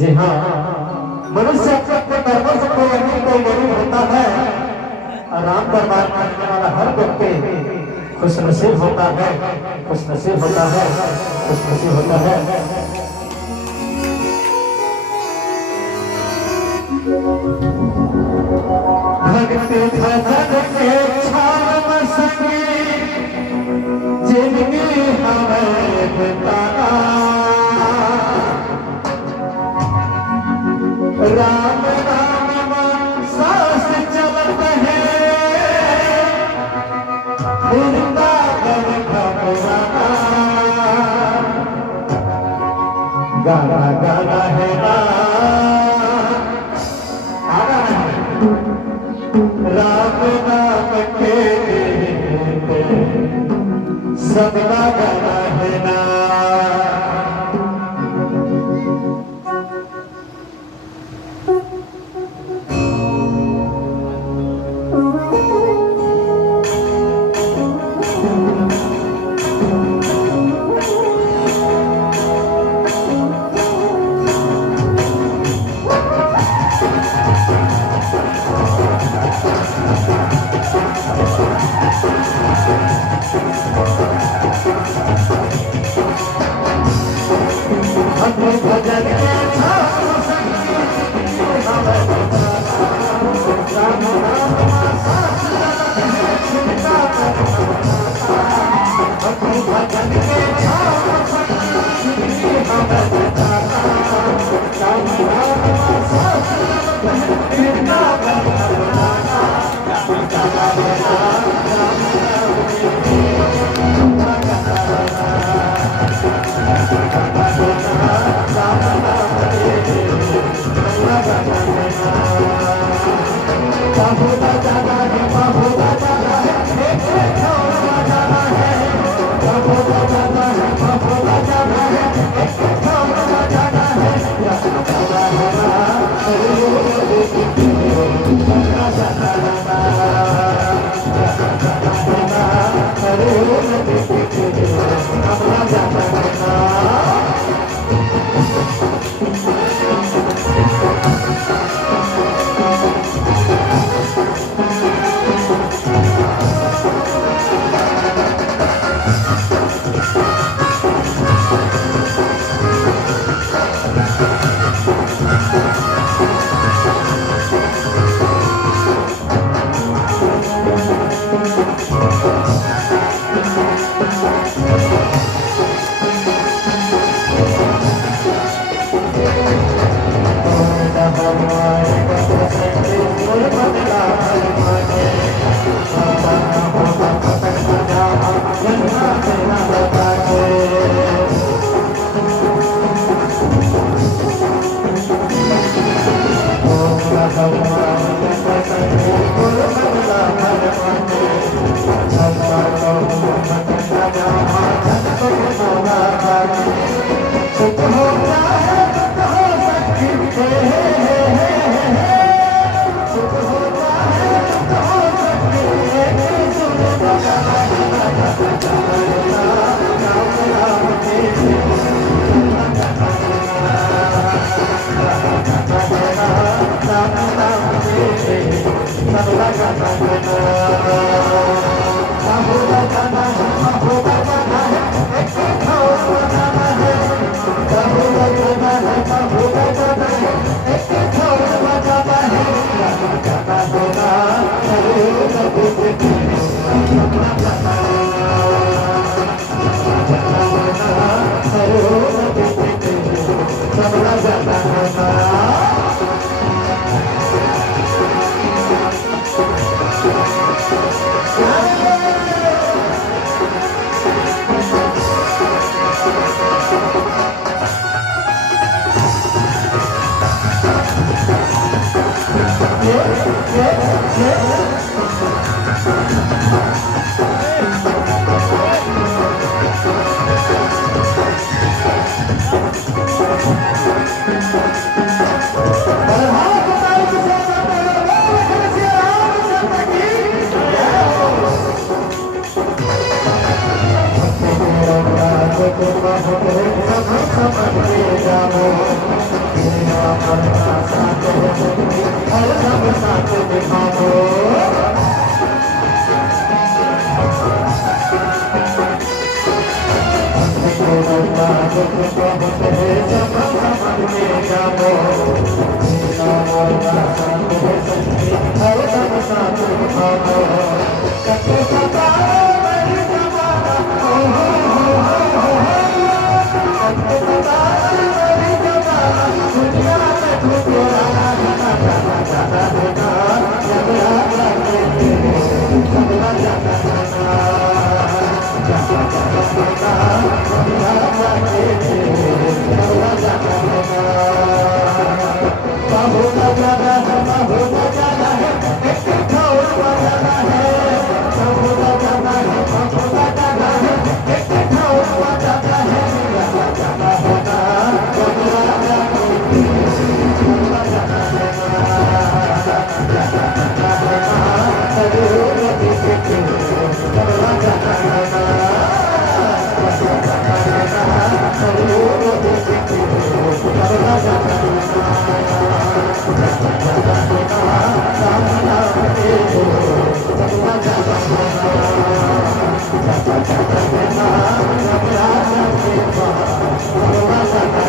जी हाँ, मनुष्य अपने कर्मों से कोई अमीर कोई गरीब होता है और राम दरबार में आने वाला हर व्यक्ति खुशनसीब होता है, खुशनसीब होता है, खुशनसीब होता है। भक्ति भजन के छाव संगी जिंदगी हमें बिताना, राम नाम सांस चलत है वृंदावन भगवाना, गाना गाना है राम नाम के सबका गाना है ना। भजन के छाव संगी राम नाम सांस चलत है भजन के छाव संगी राम नाम सांस चलत है वृंदावन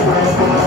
Thank you.